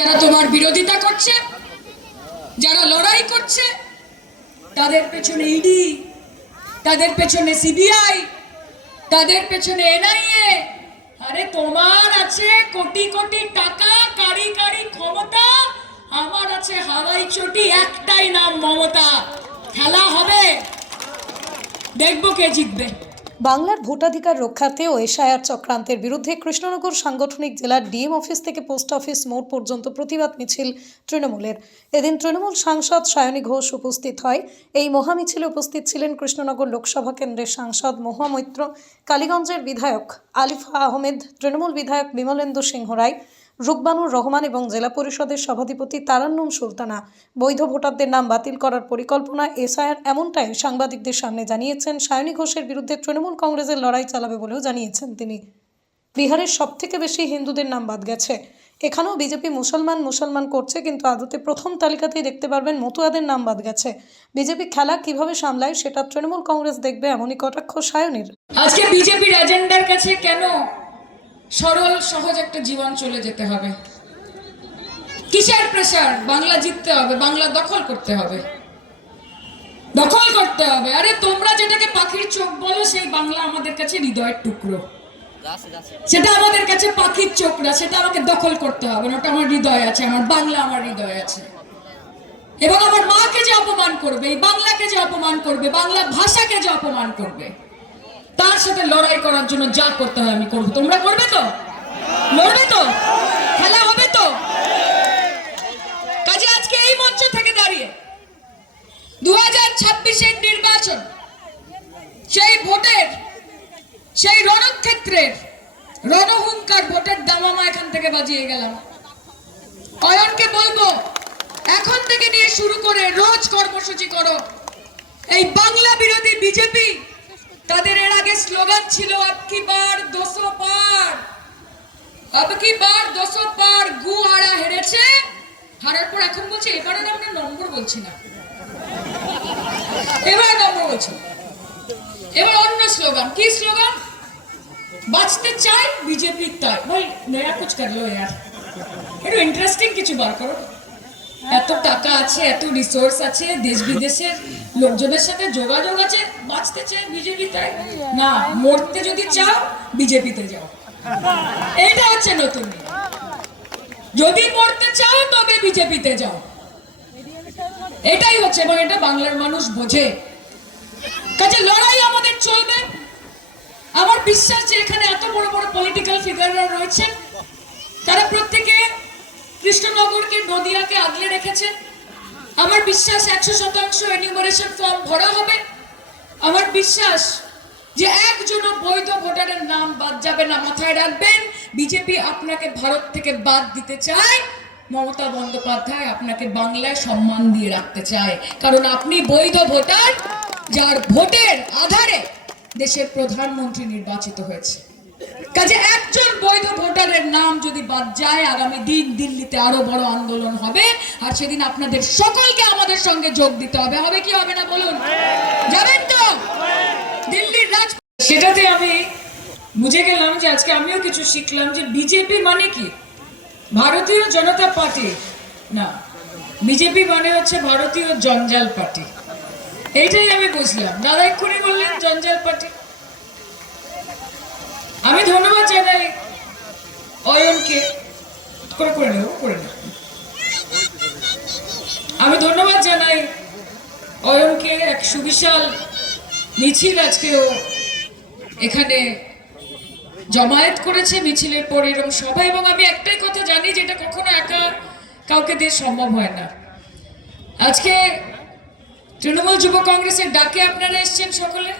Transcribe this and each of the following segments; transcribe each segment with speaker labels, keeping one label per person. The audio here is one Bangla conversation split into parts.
Speaker 1: যারা তোমার বিরোধিতা করছে, যারা লড়াই করছে, তাদের পেছনে ইডি তাদের পেছনে সিবিআই তাদের পেছনে এনআইএ আরে তোমার আছে কোটি কোটি টাকা, কারি কারি ক্ষমতা, আমার আছে হাওয়াই চটি, একটাই নাম মমতা। খেলা হবে। দেখব কে জিতবে।
Speaker 2: বাংলার ভোটাধিকার রক্ষার্থে ও এশায়ার চক্রান্তের বিরুদ্ধে কৃষ্ণনগর সাংগঠনিক জেলার ডিএম অফিস থেকে পোস্ট অফিস মোড় পর্যন্ত প্রতিবাদ মিছিল তৃণমূলের। এদিন তৃণমূল সাংসদ সায়নী ঘোষ উপস্থিত হয়। এই মহামিছিলে উপস্থিত ছিলেন কৃষ্ণনগর লোকসভা কেন্দ্রের সাংসদ মহামৈত্র কালীগঞ্জের বিধায়ক আলিফা আহমেদ, তৃণমূল বিধায়ক বিমলেন্দু সিংহ রায় রুকবানুর রহমান এবং জেলা পরিষদের সভাধিপতি তারান্নুম সুলতানা। বৈধ ভোটারদের নাম বাতিল করার পরিকল্পনা এসআইআর এমনটাই সাংবাদিকদের সামনে জানিয়েছেন সায়নী ঘোষের বিরুদ্ধে তৃণমূল কংগ্রেসের লড়াই চালাবে বলেও জানিয়েছেন তিনি। বিহারের সবথেকে বেশি হিন্দুদের নাম বাদ গেছে। এখানেও বিজেপি মুসলমান মুসলমান করছে, কিন্তু আদতে প্রথম তালিকাতেই দেখতে পারবেন মতুয়াদের নাম বাদ গেছে। বিজেপি খেলা কীভাবে সামলায় সেটা তৃণমূল কংগ্রেস দেখবে এমনই কটাক্ষ সায়নীর।
Speaker 1: আজকে বিজেপির এজেন্ডার কাছে কেন সরল, সহজ একটা জীবন চলে যেতে হবে। কিসের প্রেশার বাংলা জিততে হবে, বাংলা দখল করতে হবে। দখল করতে হবে। আরে তোমরা যেটাকে পাখির চোখ বলো, সেই বাংলা আমাদের কাছে হৃদয়ের টুকরো। সেটা আমাদের কাছে পাখির চোখ না সেটা আমাকে দখল করতে হবে না, ওটা আমার হৃদয় আছে, আমার বাংলা আমার হৃদয় আছে। এবং আমার মাকে যে অপমান করবে, এই বাংলাকে যে অপমান করবে, বাংলা ভাষাকে যে অপমান করবে তার সাথে লড়াই করার জন্য যা করতে হয় আমি করব। তোমরা করবে তো? লড়বে তো? খেলা হবে তো? কাজে আজকে এই মঞ্চ থেকে দাঁড়িয়ে দু হাজার ছাব্বিশের নির্বাচন, সেই ভোটের, সেই রণক্ষেত্রের রণহুঙ্কার ভোটের দামামা এখান থেকে বাজিয়ে গেলাম। অয়নকে বলব, এখন থেকে নিয়ে শুরু করে রোজ কর্মসূচি করো। এই বাংলা বিরোধী বিজেপি তাদের এর আগে স্লোগান ছিল আবকি বার দোসো পার আবকি বার দোসো পার, গু হারা হেরেছে হারার পর এখন বলছে এবার আর আমরা নম্বর বলছি না। এবার নম্বর বলছি। এবার অন্য স্লোগান। কি স্লোগান? বাঁচতে চাই বিজেপি তাই। ভাই, নয়া কুছ কর লো यार একটু ইন্টারেস্টিং কিছু বার করো। এত টাকা আছে, এত রিসোর্স আছে দেশ বিদেশের লোকজনের সাথে যোগাযোগ আছে, বাঁচতে চাই বিজেপি তাই? না, মরতে যদি চাও, বিজেপিতে যাও। এটা হচ্ছে নতুন যদি মরতে চাও, তবে বিজেপিতে যাও। এটাই হচ্ছে এবং এটা বাংলার মানুষ বোঝে। কাজে লড়াই আমাদের চলবে। আমার বিশ্বাস যে এখানে এত বড় বড় পলিটিক্যাল ফিগাররা রয়েছেন তারা প্রত্যেকে কৃষ্ণনগরকে নদিয়াকে আগলে রেখেছেন আমার বিশ্বাস একশো শতাংশ এনিউমারেশন ফর্ম ভরা হবে। আমার বিশ্বাস যে একজন বৈধ ভোটারের নাম বাদ যাবে না, মাথায় রাখবেন বিজেপি আপনাকে ভারত থেকে বাদ দিতে চায়। মমতা বন্দ্যোপাধ্যায় আপনাকে বাংলায় সম্মান দিয়ে রাখতে চায়। কারণ আপনি বৈধ ভোটার, যার ভোটের আধারে দেশের প্রধানমন্ত্রী নির্বাচিত হয়েছে। কাজে একজন বৈধ ভোটারের নাম যদি বাদ যায়, আগামী দিন দিল্লিতে আরও বড় আন্দোলন হবে। আর সেদিন আপনাদের সকলকে আমাদের সঙ্গে যোগ দিতে হবে। হবে কি হবে না বলুন? যাবেন তো? দিল্লির রাজ সেটাতে আমি বুঝে গেলাম যে আজকে আমিও কিছু শিখলাম যে বিজেপি মানে কি? ভারতীয় জনতা পার্টি। না, বিজেপি মানে হচ্ছে ভারতীয় জঞ্জাল পার্টি। এইটাই আমি বুঝলাম। দাদা, এক্ষুনি বললেন জঞ্জাল পার্টি। আমি ধন্যবাদ জানাই অয়নকে। করে করে নেব করে নেব। আমি ধন্যবাদ জানাই অয়নকে এক সুবিশাল মিছিল আজকেও এখানে জমায়েত করেছে মিছিলের পরে এরকম সভা এবং আমি একটাই কথা জানি, যেটা কখনো একা কাউকে দিয়ে সম্ভব হয় না। আজকে তৃণমূল যুব কংগ্রেসের ডাকে আপনারা এসছেন সকলে,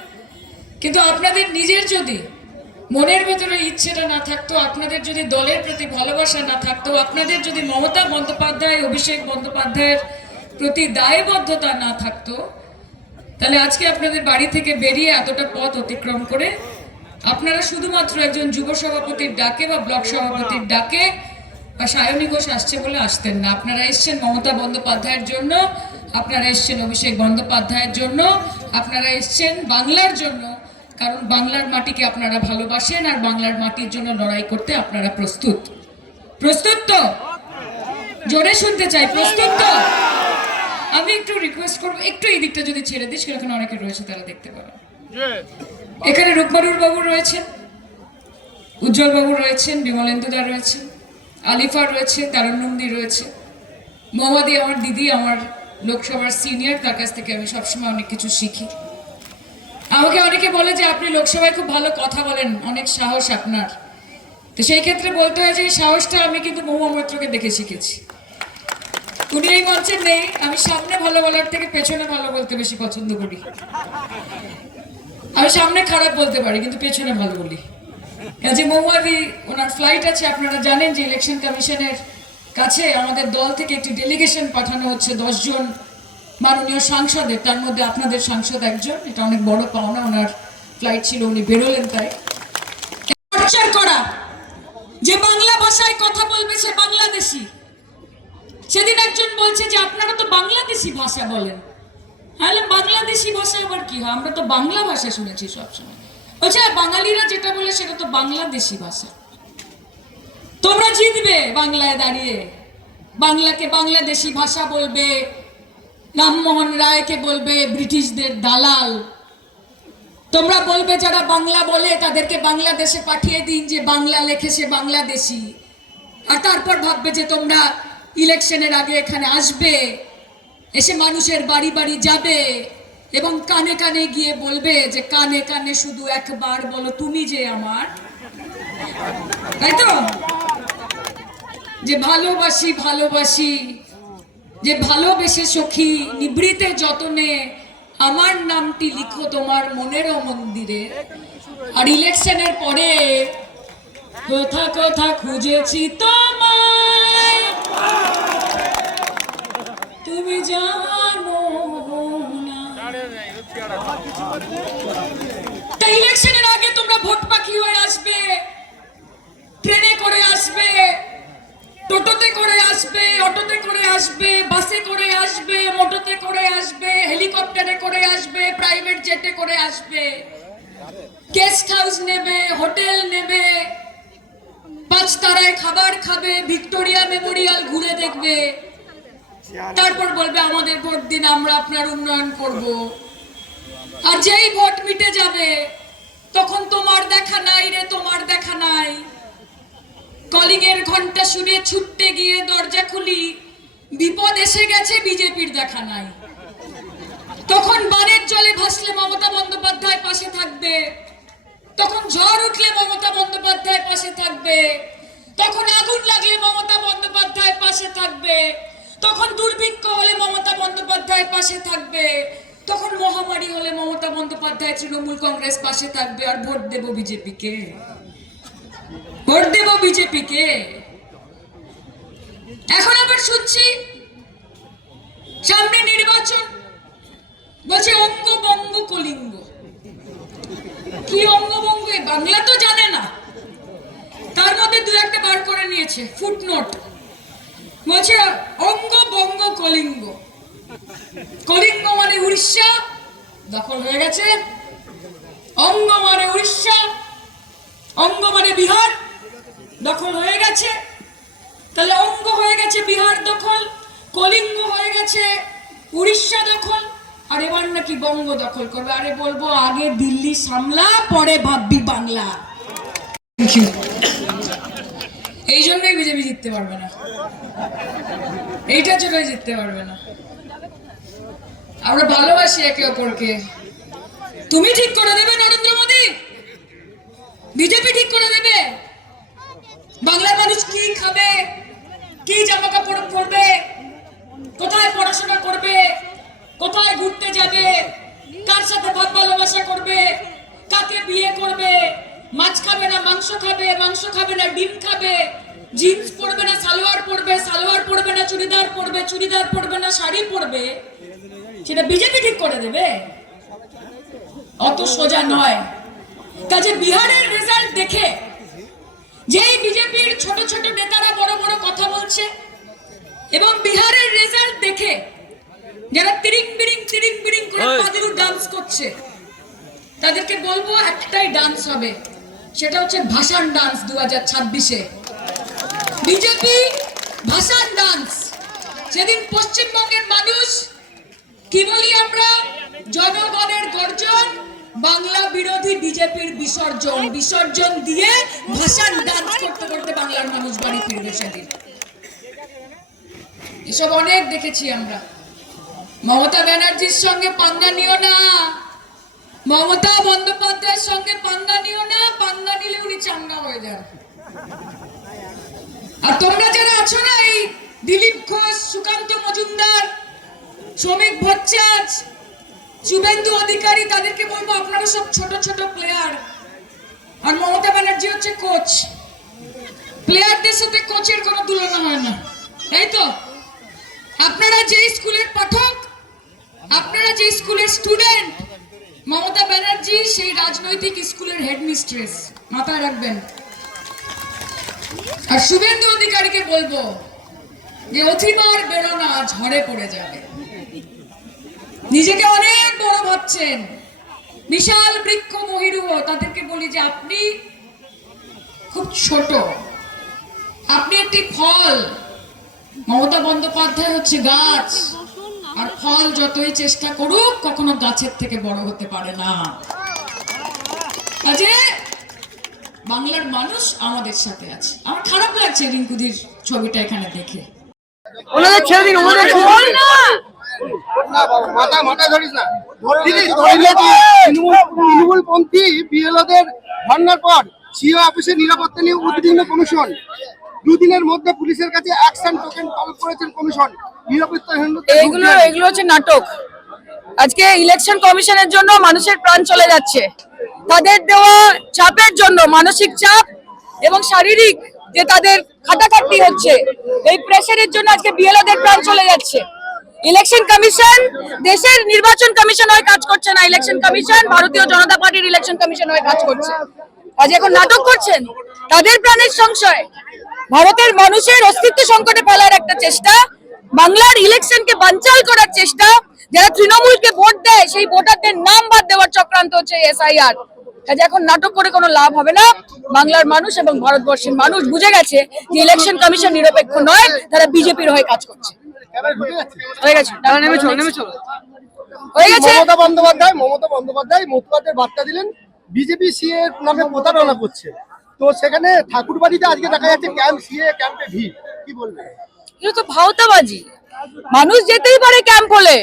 Speaker 1: কিন্তু আপনাদের নিজের যদি মনের ভেতরে ইচ্ছেটা না থাকতো, আপনাদের যদি দলের প্রতি ভালোবাসা না থাকতো, আপনাদের যদি মমতা বন্দ্যোপাধ্যায়, অভিষেক বন্দ্যোপাধ্যায়ের প্রতি দায়বদ্ধতা না থাকতো, তাহলে আজকে আপনাদের বাড়ি থেকে বেরিয়ে এতটা পথ অতিক্রম করে আপনারা শুধুমাত্র একজন যুব সভাপতির ডাকে বা ব্লক সভাপতির ডাকে বা সায়নী ঘোষ আসছে বলে আসতেন না। আপনারা এসছেন মমতা বন্দ্যোপাধ্যায়ের জন্য, আপনারা এসছেন অভিষেক বন্দ্যোপাধ্যায়ের জন্য, আপনারা এসছেন বাংলার জন্য। কারণ বাংলার মাটিকে আপনারা ভালোবাসেন আর বাংলার মাটির জন্য লড়াই করতে আপনারা প্রস্তুত। প্রস্তুত তো? জোরে শুনতে চাই, প্রস্তুত তো? আমি একটু রিকোয়েস্ট করব, একটু এই দিকটা যদি ছেড়ে দিস এখানে অনেকে রয়েছে, তারা দেখতে পাবে এখানে রূপমারুর বাবু রয়েছেন, উজ্জ্বল বাবু রয়েছেন বিমলেন্দুদা রয়েছেন, আলিফা রয়েছে তারানন্দি রয়েছে মোহাম্মদি আমার দিদি, আমার লোকসভার সিনিয়র, তার কাছ থেকে আমি সবসময় অনেক কিছু শিখি। আমাকে অনেকে বলে যে আপনি লোকসভায় খুব ভালো কথা বলেন, অনেক সাহস আপনার। তো সেই ক্ষেত্রে বলতে হয় যে সাহসটা আমি কিন্তু মহুয়া মৈত্রকে দেখে শিখেছি। উনি এই মঞ্চে নেই, আমি সামনে ভালো বলার থেকে পেছনে ভালো বলতে বেশি পছন্দ করি। আমি সামনে খারাপ বলতে পারি, কিন্তু পেছনে ভালো বলি। কাজে মৌমাদি ওনার ফ্লাইট আছে, আপনারা জানেন যে ইলেকশন কমিশনের কাছে আমাদের দল থেকে একটি ডেলিগেশন পাঠানো হচ্ছে দশজন মাননীয় সাংসদের তার মধ্যে আপনাদের সাংসদ একজন এটা অনেক বড় পাওনা ওনার ফ্লাইট ছিল উনি বেরোলেন তাই। করা যে বাংলা ভাষায় কথা বলবে সে বাংলাদেশি। সেদিন একজন বলছে যে আপনারা তো বাংলাদেশি ভাষা বলেন। হ্যাঁ বাংলাদেশি ভাষা আবার কি হয়? আমরা তো বাংলা ভাষা শুনেছি সবসময়। বলছে "হ্যাঁ, বাঙালিরা যেটা বলে সেটা তো বাংলাদেশি ভাষা। তোমরা জিতবে বাংলায় দাঁড়িয়ে। বাংলাকে বাংলাদেশি ভাষা বলবে। রামমোহন রায়কে বলবে ব্রিটিশদের দালাল। তোমরা বলবে যারা বাংলা বলে, তাদেরকে বাংলাদেশে পাঠিয়ে দিন যে বাংলা লেখে সে বাংলাদেশি। আর তারপর ভাববে যে তোমরা ইলেকশনের আগে এখানে আসবে, এসে মানুষের বাড়ি বাড়ি যাবে এবং কানে কানে গিয়ে বলবে যে কানে কানে শুধু একবার বলো, তুমি যে আমার। তাই তো? যে ভালোবাসি ভালোবাসি। যে ভালোবেসে সখী নিবৃতে যতনে, আমার নামটি লিখো তোমার মনেরও মন্দিরে। আর ইলেকশনের পরে কোথা কোথা খুঁজেছি তোমায়? তুমি জানো ইলেকশনের আগে তোমরা ভোট পাখি হয়ে আসবে, ট্রেনে করে আসবে, টোটোতে করে আসবে, অটোতে করে আসবে হেলিকপ্টারে করে আসবে প্রাইভেট জেটে করে আসবে। গেস্ট হাউস নেবে হোটেল নেবে, পাঁচ তারায় খাবার খাবে, ভিক্টোরিয়া মেমোরিয়াল ঘুরে দেখবে। তারপর বলবে, আমাদের ভোট দিন, আমরা আপনার উন্নয়ন করব। আর যেই ভোট মিটে যাবে, তখন তোমার দেখা নাই রে, তোমার দেখা নাই। কলিং এর ঘণ্টা শুনে ছুটতে গিয়ে দরজা খুলি, বিপদ এসে গেছে, বিজেপির দেখা নাই। তখন বানের জলে ভাসলে মমতা বন্দ্যোপাধ্যায় পাশে থাকবে। তখন ঝড় উঠলে মমতা বন্দ্যোপাধ্যায় পাশে থাকবে। তখন আগুন লাগলে মমতা বন্দ্যোপাধ্যায় পাশে থাকবে। তখন দুর্ভিক্ষ হলে মমতা বন্দ্যোপাধ্যায় পাশে থাকবে। তখন মহামারী হলে মমতা বন্দ্যোপাধ্যায় তৃণমূল কংগ্রেস পাশে থাকবে। আর ভোট দেব বিজেপিকে। ভোট দেব বিজেপিকে। এখন আবার শুনছি, সামনে নির্বাচন। বলছে অঙ্গ বঙ্গ কলিঙ্গ। কি অঙ্গভঙ্গ? এ বাংলা তো জানে না। তার মধ্যে দু একটা বার করে নিয়েছে ফুটনোট বলছে অঙ্গ বঙ্গ কলিঙ্গ। কলিঙ্গ মানে উড়িষ্যা, দখল হয়ে গেছে। অঙ্গ মানে উড়িষ্যা, অঙ্গ মানে বিহার, দখল হয়ে গেছে। তাহলে অঙ্গ হয়ে গেছে বিহার দখল, কলিঙ্গ হয়ে গেছে উড়িষ্যা দখল। আর এবার নাকি বঙ্গ দখল করবে? আরে বলব, আগে দিল্লি সামলা, পরে ভাববি বাংলা। এই জন্যই বিজেপি জিততে পারবে না। এইটার জন্যই জিততে পারবে না। আমরা ভালোবাসি একে অপরকে। তুমি ঠিক করে দেবে, নরেন্দ্র মোদী? বিজেপি ঠিক করে দেবে? বাংলার মানুষ কি খাবে? কি জামা কাপড় পরবে? কোথায় পড়াশোনা করবে? কোথায় ঘুরতে যাবে? কার সাথে ভাব ভালোবাসা করবে? কাকে বিয়ে করবে? মাছ খাবে না মাংস খাবে? মাংস খাবে না ডিম খাবে? জিন্স পরবে না সালোয়ার পরবে? সালোয়ার পরবে না চুড়িদার পরবে? চুড়িদার পরবে না শাড়ি পরবে? সেটা বিজেপি ঠিক করে দেবে? অত সোজা নয়। কাজে বিহারের রেজাল্ট দেখে যেই বিজেপির ছোট ছোট নেতারা বড় বড় কথা বলছে এবং বিহারের রেজাল্ট দেখে যারা তিরিং বিরিং তিরিং বিরিং করে পাদিরু ডান্স করছে তাদেরকে বলব একটাই ডান্স হবে সেটা হচ্ছে ভাষান ডান্স দু হাজার ছাব্বিশে। বিজেপি ভাষান ডান্স সেদিন পশ্চিমবঙ্গের মানুষ কি বলি আমরা? জনগণের গর্জন বাংলা বিরোধী বিজেপির বিসর্জন বিসর্জন দিয়ে ভাষার ডান্স করতে করতে বাংলার মানুষ বাড়ি ফিরবে সেদিন। এসব অনেক দেখেছি আমরা। মমতা ব্যানার্জির সঙ্গে পাঙ্গা নিও না। মমতা বন্দ্যোপাধ্যায়ের সঙ্গে পাঙ্গা নিও না পাঙ্গা নিলে উনি চাঙ্গা হয়ে যান। আর তোমরা যারা আছো না, এই দিলীপ ঘোষ, সুকান্ত মজুমদার, শ্রমিক ভট্টাচ শুভেন্দু অধিকারী, তাদেরকে বলব আপনারা সব ছোট ছোট প্লেয়ার আর মমতা ব্যানার্জি হচ্ছে কোচ প্লেয়ারদের সাথে কোচের কোনো তুলনা হয় না। তাই তো, আপনারা যে স্কুলের পাঠক আপনারা যে স্কুলের স্টুডেন্ট মমতা ব্যানার্জি সেই রাজনৈতিক স্কুলের হেডমিস্ট্রেস মাথায় রাখবেন। আর শুভেন্দু অধিকারীকে বলব যে অতিবার বেরো না ঝড়ে পড়ে যাবে। নিজেকে অনেক বড় ভাবছেন। বিশাল বৃক্ষ মহিরুহ, তাদেরকে বলি যে আপনি খুব ছোট। আপনি একটি ফল। মমতা বন্দ্যোপাধ্যায় হচ্ছে গাছ। আর ফল যতই চেষ্টা করুক কখনো গাছের থেকে বড় হতে পারে না। কাজে বাংলার মানুষ আমাদের সাথে আছে। আমার খারাপ লাগছে রিঙ্কুদির ছবিটা এখানে দেখে।
Speaker 3: ওনাদের ছেড়ে দিন ওনাদের ছেড়ে
Speaker 4: না! মাথা মাথা ধরিস না। দিদি ধরলে কি? তৃণমূল তৃণমূলপন্থী বিএলওদের ধর্নার পর সিও অফিসের নিরাপত্তা নিয়ে উদ্বিগ্ন কমিশন। দুদিনের মধ্যে পুলিশের কাছে অ্যাকশন টোকেন তলব করেছেন কমিশন।
Speaker 3: এগুলো এগুলো হচ্ছে নাটক। আজকে ইলেকশন কমিশনের জন্য মানুষের প্রাণ চলে যাচ্ছে। তাদের দেওয়া চাপের জন্য মানসিক চাপ এবং শারীরিক যে তাদের খাটাখাটনি হচ্ছে এই প্রেসারের জন্য আজকে বিএলওদের প্রাণ চলে যাচ্ছে। ইলেকশন কমিশন দেশের নির্বাচন কমিশন হয়ে কাজ করছে না। ইলেকশন কমিশন ভারতীয় জনতা পার্টির ইলেকশন কমিশন হয়ে কাজ করছে। আজ এখন নাটক করছেন? তাদের প্রাণের সংশয়। ভারতের মানুষের অস্তিত্ব সংকটে ফেলার একটা চেষ্টা বাংলার ইলেকশনকে বানচাল করার চেষ্টা যারা তৃণমূলকে ভোট দেয় সেই ভোটারদের নাম বাদ দেওয়ার চক্রান্ত হচ্ছে এসআইআর। কাজে এখন নাটক করে কোনো লাভ হবে না। বাংলার মানুষ এবং ভারতবর্ষের মানুষ বুঝে গেছে যে ইলেকশন কমিশন নিরপেক্ষ নয় তারা বিজেপির হয়ে কাজ করছে। হয়ে গেছে?
Speaker 4: মমতা বন্দ্যোপাধ্যায় মমতা বন্দ্যোপাধ্যায় বার্তা দিলেন বিজেপি সিএ নামে প্রতারণা করছে। তো সেখানে ঠাকুরবাড়িতে আজকে দেখা যাচ্ছে ক্যাম্প সিএ, ক্যাম্পে ভিড়। কি বলবেন
Speaker 3: এটা তো ভাওতাবাজি। মানুষ যেতেই পারে ক্যাম্প হলে।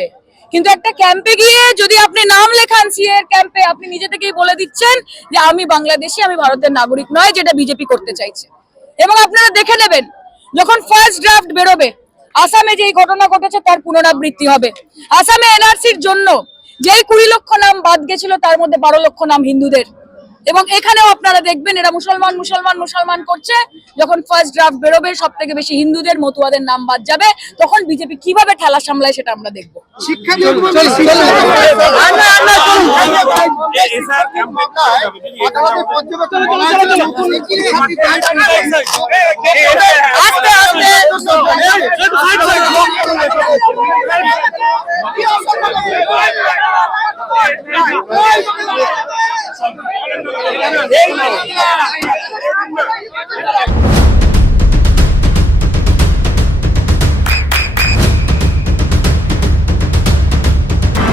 Speaker 3: কিন্তু একটা ক্যাম্পে গিয়ে যদি আপনি নাম লেখান সিএর ক্যাম্পে, আপনি নিজে থেকেই বলে দিচ্ছেন যে আমি বাংলাদেশি, আমি ভারতের নাগরিক নয়, যেটা বিজেপি করতে চাইছে। এবং আপনারা দেখে নেবেন, যখন ফার্স্ট ড্রাফট বেরোবে, আসামে যেই ঘটনা ঘটেছে তার পুনরাবৃত্তি হবে। আসামে এনআরসির জন্য যেই কুড়ি লক্ষ নাম বাদ গেছিল, তার মধ্যে বারো লক্ষ নাম হিন্দুদের। এবং এখানেও আপনারা দেখবেন এরা মুসলমান মুসলমান মুসলমান করছে। যখন ফার্স্ট ড্রাফট বেরোবে সব থেকে বেশি হিন্দুদের মতুয়াদের নাম বাদ যাবে। তখন বিজেপি কীভাবে ঠেলা সামলায় সেটা আমরা দেখব। আস্তে আস্তে।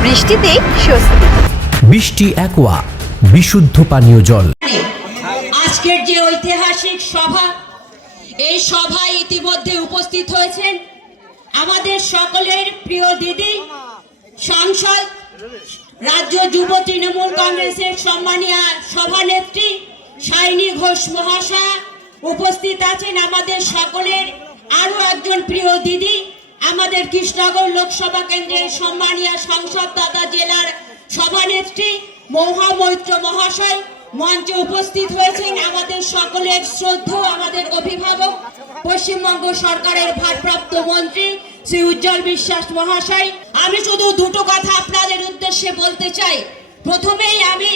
Speaker 5: বৃষ্টিতে স্বস্তি।
Speaker 6: বৃষ্টি অ্যাকোয়া বিশুদ্ধ পানীয় জল।
Speaker 7: আজকের যে ঐতিহাসিক সভা এই সভায় ইতিমধ্যে উপস্থিত হয়েছেন আমাদের সকলের প্রিয় দিদি সাংসদ রাজ্য যুব তৃণমূল কংগ্রেসের সম্মানীয় সভানেত্রী সাইনী ঘোষ মহাশয়া উপস্থিত আছেন আমাদের সকলের। আরও একজন প্রিয় দিদি, আমাদের কৃষ্ণনগর লোকসভা কেন্দ্রের সম্মানীয় সংসদ তথা জেলার সভানেত্রী মৌহা মৈত্র মহাশয় মঞ্চে উপস্থিত হয়েছেন আমাদের সকলের শ্রদ্ধ আমাদের অভিভাবক, পশ্চিমবঙ্গ সরকারের ভারপ্রাপ্ত মন্ত্রী শ্রী উজ্জ্বল বিশ্বাস মহাশয়, আমি শুধু দুটো কথা আপনাদের উদ্দেশ্যে বলতে চাই। প্রথমেই আমি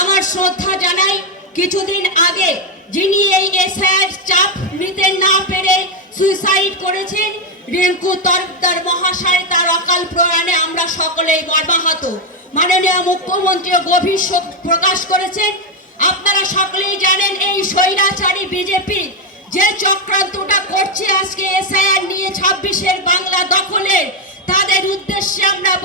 Speaker 7: আমার শ্রদ্ধা জানাই, কিছুদিন আগে যিনি এই এসআইয়ের চাপ নিতে না পেরে সুইসাইড করেছেন, রিঙ্কু তরফদার মহাশয়, তার অকাল প্রয়াণে আমরা সকলেই মর্মাহত। মাননীয় মুখ্যমন্ত্রী গভীর শোক প্রকাশ করেছেন। আপনারা সকলেই জানেন এই স্বৈরাচারী বিজেপি যে চক্রান্তটা করছে আজকে এসআইআর নিয়ে বাংলা দখল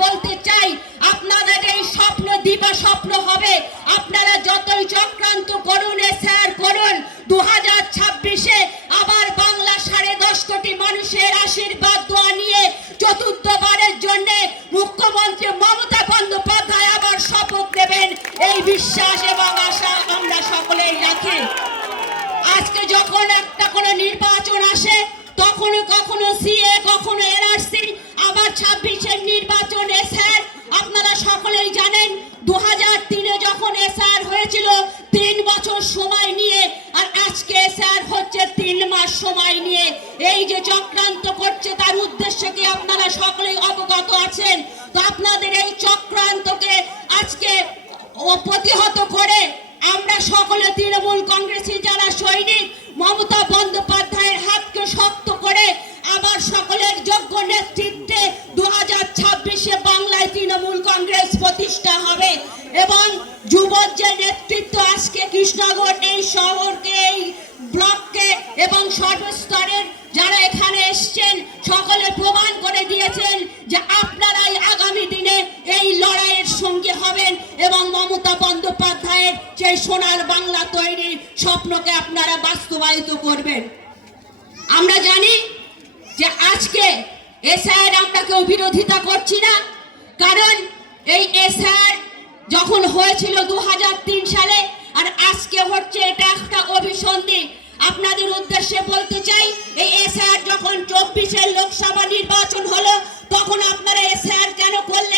Speaker 7: বলতে চাই, আপনাদের এই স্বপ্ন দিবা স্বপ্ন হবে। আপনারা যতই চক্রান্ত করুন স্যার করুন দু হাজার ছাব্বিশে আবার বাংলা সাড়ে দশ কোটি মানুষের আশীর্বাদ, দোয়া নিয়ে চতুর্থবারের জন্য মুখ্যমন্ত্রী মমতা বন্দ্যোপাধ্যায় আবার শপথ নেবেন। এই বিশ্বাস এবং আশা আমরা সকলেই রাখি। আজকে যখন একটা কোনো নির্বাচন আসে তখনও কখনো সিএ কখনো এনআরসি আবার ছাব্বিশের নির্বাচন এসআর আপনারা সকলেই জানেন দু হাজার তিনে যখন এসআর হয়েছিল, তিন বছর সময় নিয়ে, আর আজকে এসআর হচ্ছে তিন মাস সময় নিয়ে। এই যে চক্রান্ত করছে, তার উদ্দেশ্য কি আপনারা সকলেই অবগত আছেন? তো আপনাদের এই চক্রান্তকে আজকে প্রতিহত করে আমরা সকলে তৃণমূল কংগ্রেসী যারা সৈনিক মমতা বন্দ্যোপাধ্যায়ের হাতকে শক্ত করে আবার সকলের যোগ্য নেতৃত্বে দু হাজার ছাব্বিশে বাংলায় তৃণমূল কংগ্রেস প্রতিষ্ঠা হবে। এবং যুব যে নেতৃত্ব আজকে কৃষ্ণনগর এই শহরকে, এই ব্লককে এবং সর্বস্তরের যারা এখানে এসছেন, সকলে প্রমাণ করে দিয়েছেন মমতা বন্দ্যোপাধ্যায়ের সোনার বাংলা তৈরির স্বপ্নকে আপনারা বাস্তবায়িত করবেন। আমরা জানি যে আজকে এসআইয়ের আমরা কেউ বিরোধিতা করছি না, কারণ এই যখন হয়েছিল দু হাজার তিন সালে, আর আজকে হচ্ছে এটা একটা অভিসন্ধি। আপনাদের উদ্দেশ্যে বলতে চাই, এই এসআর যখন চব্বিশের লোকসভা নির্বাচন হলো, তখন আপনারা এসআর কেন করলেন